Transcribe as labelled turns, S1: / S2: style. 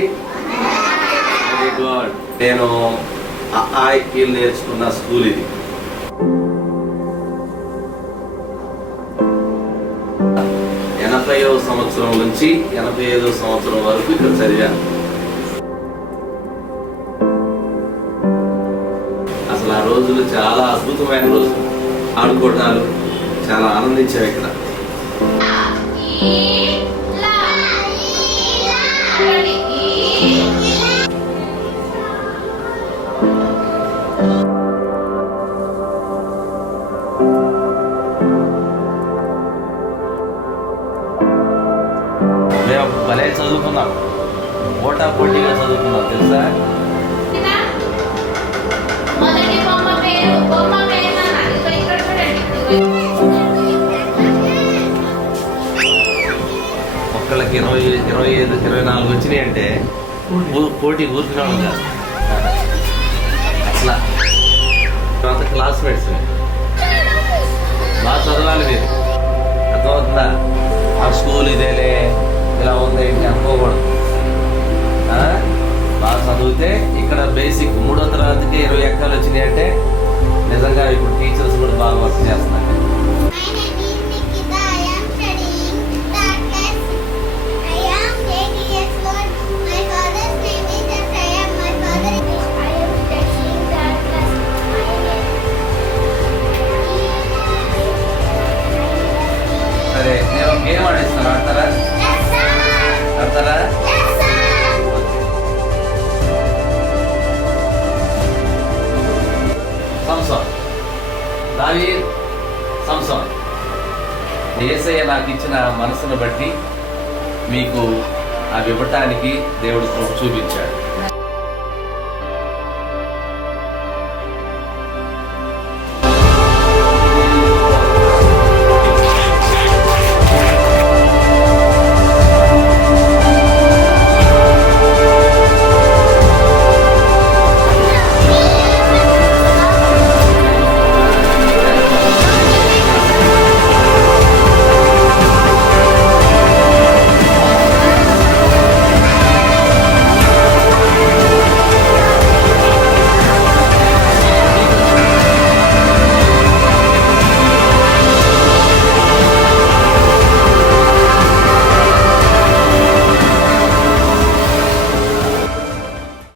S1: Very good నేను oil నేర్చుకున్న school ఇది. ఎనభైవ సంవత్సరం నుంచి ఎనభై ఐదవ సంవత్సరం వరకు ఇక్కడ చదివాను. అసలు ఆ రోజులు చాలా అద్భుతమైన రోజులు. ఆడుకోవడాలు చాలా ఆనందించాం ఇక్కడ. భలే చదువుకున్నాం ఓటా పోటీగా చదువుకున్నాం తెలుసా. ఒక్కళ్ళకి ఇరవై ఇరవై ఐదు ఇరవై నాలుగు వచ్చినాయి అంటే పోటీ. ఊరుకున్నాడు కాదు. అట్లా. తర్వాత క్లాస్మేట్స్ బాగా చదవాలి మీరు. అర్థమవుతుందా? ఆ స్కూల్ ఇదేలే. అందుకే ఇరవై ఎక్కలు వచ్చినాయి అంటే నిజంగా ఇప్పుడు టీచర్స్ కూడా బాగా వర్క్ చేస్తున్నారు
S2: సరే నేను is Nikita. I
S1: సంసార్ దావీద్ సంసార్ ఏసయ్య నాకు ఇచ్చిన మనసును బట్టి మీకు ఆ విపటానికి దేవుడు చూపించాడు.